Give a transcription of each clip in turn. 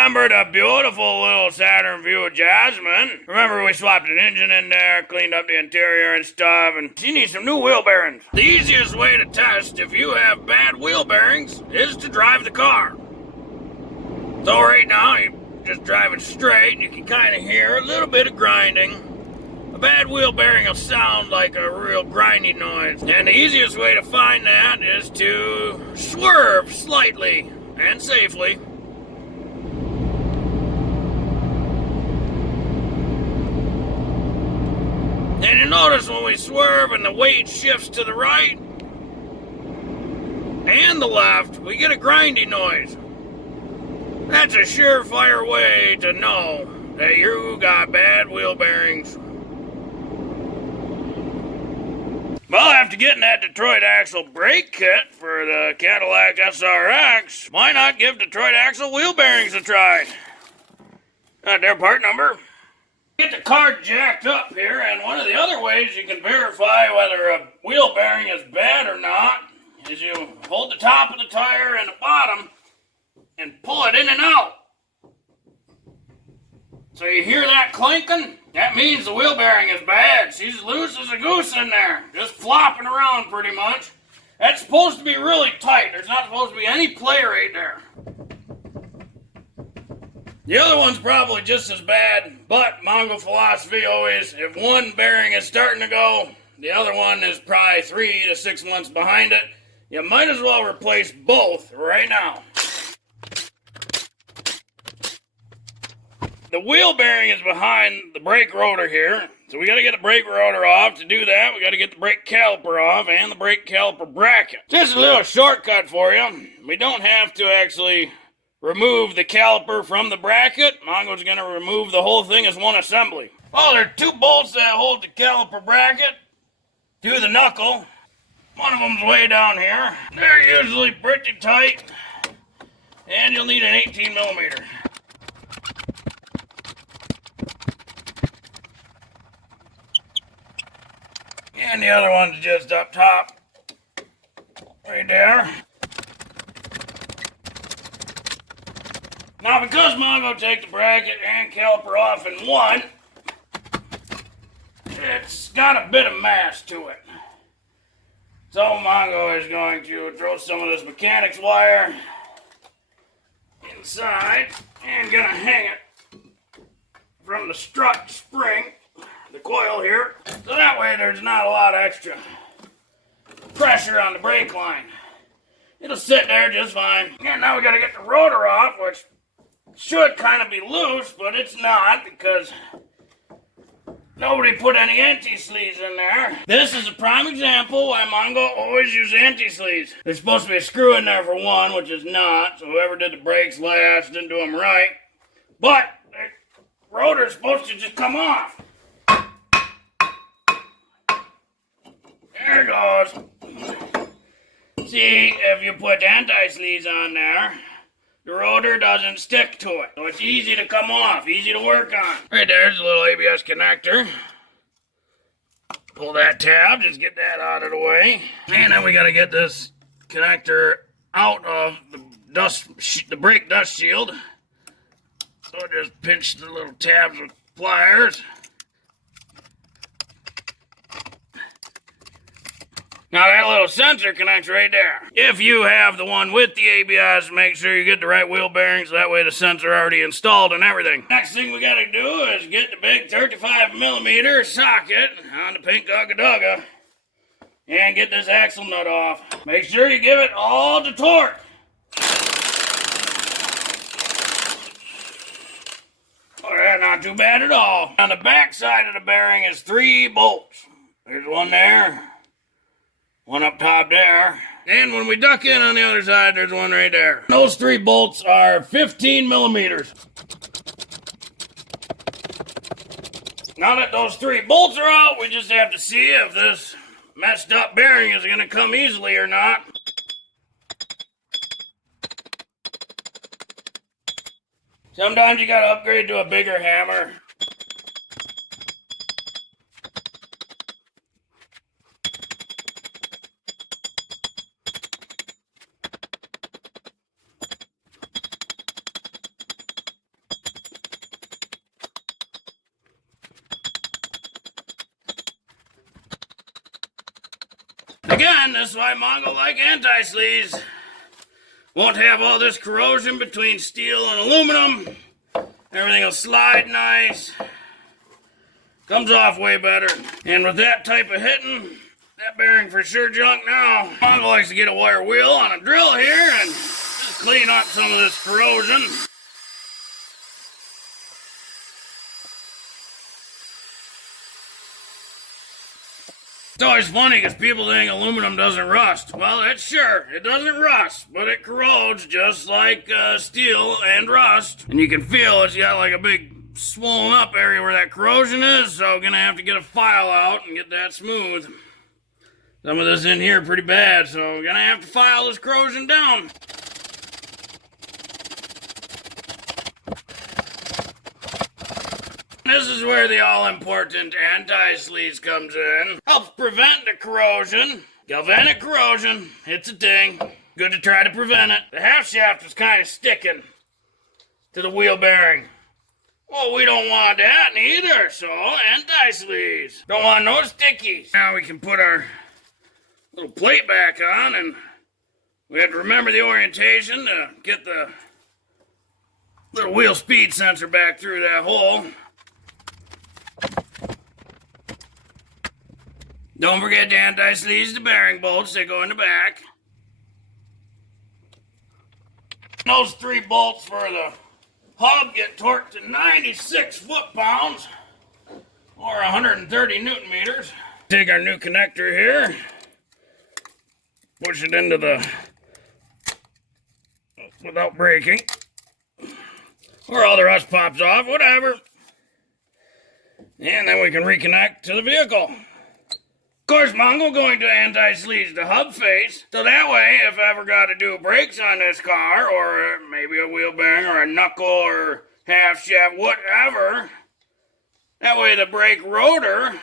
remember the beautiful little Saturn Vue Jasmin? Remember we swapped an engine in there, cleaned up the interior and stuff, and she needs some new wheel bearings. The easiest way to test if you have bad wheel bearings is to drive the car. So right now, you just drive it straight, and you can kind of hear a little bit of grinding. A bad wheel bearing will sound like a real grinding noise. And the easiest way to find that is to swerve slightly and safely. And you notice when we swerve and the weight shifts to the right and the left, we get a grinding noise. That's a surefire way to know that you got bad wheel bearings. Well, after getting that Detroit Axle brake kit for the Cadillac SRX, why not give Detroit Axle wheel bearings a try? Got their part number. Get the car jacked up here, and one of the other ways you can verify whether a wheel bearing is bad or not is you hold the top of the tire and the bottom and pull it in and out. So you hear that clinking? That means the wheel bearing is bad. She's loose as a goose in there, just flopping around pretty much. That's supposed to be really tight. There's not supposed to be any play right there. The other one's probably just as bad, but Mongo philosophy always, if one bearing is starting to go, the other one is probably 3 to 6 months behind it. You might as well replace both right now. The wheel bearing is behind the brake rotor here, so we got to get the brake rotor off. To do that, we got to get the brake caliper off and the brake caliper bracket. Just a little shortcut for you. We don't have to actually remove the caliper from the bracket. Mongo's going to remove the whole thing as one assembly. Well, there are 2 bolts that hold the caliper bracket to the knuckle. One of them's way down here. They're usually pretty tight, and you'll need an 18 millimeter. And the other one's just up top, right there. Now, because Mongo takes the bracket and caliper off in one, it's got a bit of mass to it. So Mongo is going to throw some of this mechanics wire inside and gonna hang it from the strut spring, the coil here, so that way there's not a lot of extra pressure on the brake line. It'll sit there just fine. And now we gotta get the rotor off, which should kind of be loose, but it's not because nobody put any anti-sleeves in there. This is a prime example why Mongo always uses anti-sleeves. There's supposed to be a screw in there for one, which is not, so whoever did the brakes last didn't do them right. But the rotor's supposed to just come off. There it goes. See, if you put anti-sleeves on there, the rotor doesn't stick to it. So it's easy to come off, easy to work on. Right there's a little ABS connector. Pull that tab, just get that out of the way. And then we gotta get this connector out of the brake dust shield. So just pinch the little tabs with pliers. Now that little sensor connects right there. If you have the one with the ABS, make sure you get the right wheel bearings, so that way the sensor already installed and everything. Next thing we gotta do is get the big 35 millimeter socket on the pink Ugga Dugga and get this axle nut off. Make sure you give it all the torque. Oh yeah, not too bad at all. On the back side of the bearing is 3 bolts. There's one there. One up top there. And when we duck in on the other side, there's one right there. Those 3 bolts are 15 millimeters. Now that those 3 bolts are out, we just have to see if this messed up bearing is going to come easily or not. Sometimes you got to upgrade to a bigger hammer. Again, that's why Mongo like anti-sleaze. Won't have all this corrosion between steel and aluminum. Everything will slide nice. Comes off way better. And with that type of hitting, that bearing for sure junk now. Mongo likes to get a wire wheel on a drill here and just clean up some of this corrosion. It's always funny because people think aluminum doesn't rust. Well, it's sure, it doesn't rust, but it corrodes just like steel and rust. And you can feel it's got like a big swollen up area where that corrosion is, so gonna have to get a file out and get that smooth. Some of this in here pretty bad, so gonna have to file this corrosion down. This is where the all-important anti-sleaze comes in. Helps prevent the corrosion. Galvanic corrosion, it's a thing. Good to try to prevent it. The half shaft is kind of sticking to the wheel bearing. Well, we don't want that neither, so anti-sleaze. Don't want no stickies. Now we can put our little plate back on, and we have to remember the orientation to get the little wheel speed sensor back through that hole. Don't forget to anti-sleaze the bearing bolts, they go in the back. Those 3 bolts for the hub get torqued to 96 foot-pounds, or 130 newton meters. Take our new connector here, push it into the, without breaking, or all the rust pops off, whatever. And then we can reconnect to the vehicle. Of course, Mongo going to anti-sleaze the hub face, so that way, if I ever got to do brakes on this car, or maybe a wheel bearing, or a knuckle, or half shaft, whatever, that way the brake rotor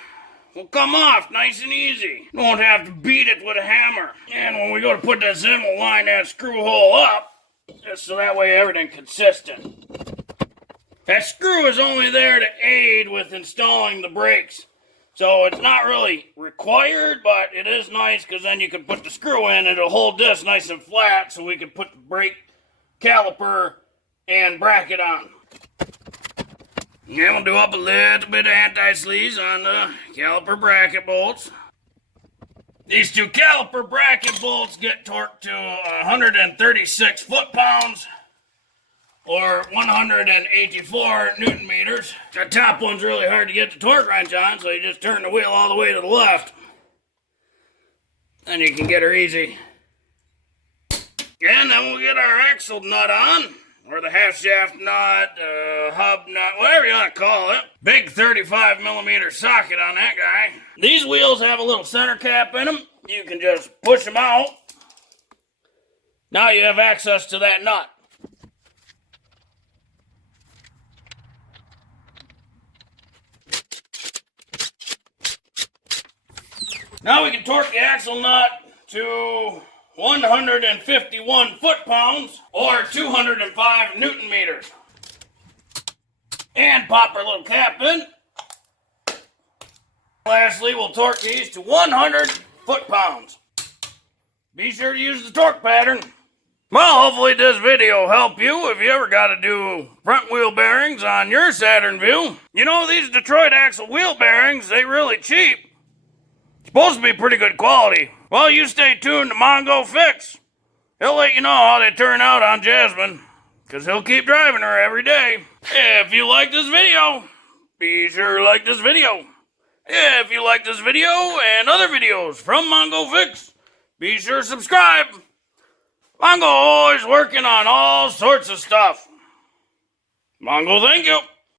will come off nice and easy. You won't have to beat it with a hammer. And when we go to put this in, we'll line that screw hole up, just so that way everything's consistent. That screw is only there to aid with installing the brakes. So it's not really required, but it is nice because then you can put the screw in and it'll hold this nice and flat so we can put the brake caliper and bracket on. And we'll do up a little bit of anti-sleaze on the caliper bracket bolts. These 2 caliper bracket bolts get torqued to 136 foot-pounds. Or 184 newton meters. The top one's really hard to get the torque wrench on, so you just turn the wheel all the way to the left. And you can get her easy. And then we'll get our axle nut on, or the half shaft nut, hub nut, whatever you want to call it. Big 35 millimeter socket on that guy. These wheels have a little center cap in them. You can just push them out. Now you have access to that nut. Now we can torque the axle nut to 151 foot-pounds or 205 newton meters. And pop our little cap in. Lastly, we'll torque these to 100 foot-pounds. Be sure to use the torque pattern. Well, hopefully this video will help you if you ever got to do front wheel bearings on your Saturn Vue. You know, these Detroit axle wheel bearings, they really cheap. Supposed to be pretty good quality. Well, you stay tuned to Mongo Fix. He'll let you know how they turn out on Jasmin, because he'll keep driving her every day. If you like this video, be sure to like this video. If you like this video and other videos from Mongo Fix, be sure to subscribe. Mongo always working on all sorts of stuff. Mongo, thank you.